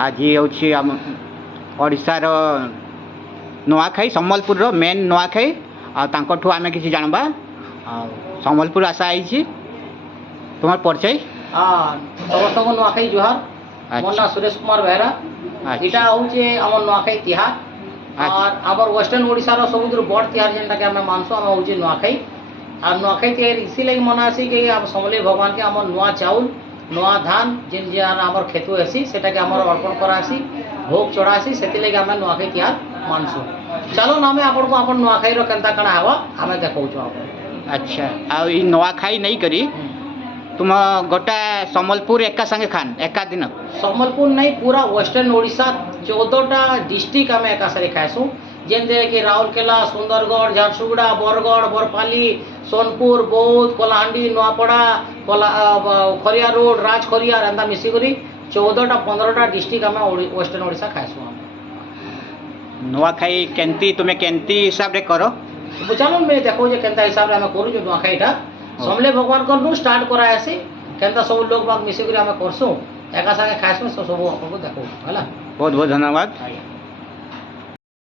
आज हूँ आम ओडिशार नुआखाई सम्बलपुर मेन नुआखाई आठू आम कि जानवा सम्बलपुर आशा आई तुम परिचय। हाँ समस्त नुआखाई जुहार। मोर ना सुरेश कुमार बेहरा। इटा हूँ आम नुआखाई तिहार और आमर वेस्टर्न ओडिशा रो सबुठ बड़ तिहार जेनटा कि आम मानसु आम हूँ नुआखाई। और नुआखाई तिहार इसी लगी मनासी कि आम समलेई भगवान के आम नुआ चाउल नुआ धान जेन जेन आमर खेतु हेसी सेटा के आमर अर्पण करासी भोग चढ़ासी से लगी आम नुआखाई तिहार मानसु। चलो ना आम आपन को आपन नुआखाई रो केनता कणा हवा आम देखौछु आपन। अच्छा आ ई नुआखाई नहीं करी तुम गोटा सम्बलपुर एका संगे खान एका दिन सम्बलपुर नहीं पूरा वेस्टर्न ओडिशा 14टा डिस्ट्रिक्ट आम एका सारे खाएसु जेनते कि राउरकेला सुंदरगढ़ झारसुगुड़ा बरगढ़ बरपाली सोनपुर बौद्ध कलाहांडी नुआपड़ा खरिया रोड राजखरिया एंता मिसिकरी 14टा 15टा डिस्ट्रिक्ट आम वेस्टर्न ओडिशा खाएसु। नुआखाई केंती तुम्हें केंती हिसाब रे करो चलो मैं देखो जे केंता हिसाब रे आम करू जो नुआखाईटा समले भगवान को स्टार्ट कराएसी केनता सब लोग बाग मिसिकरी आम करसु एका संगे खाएसु सब आपको देखो है। बहुत बहुत धन्यवाद।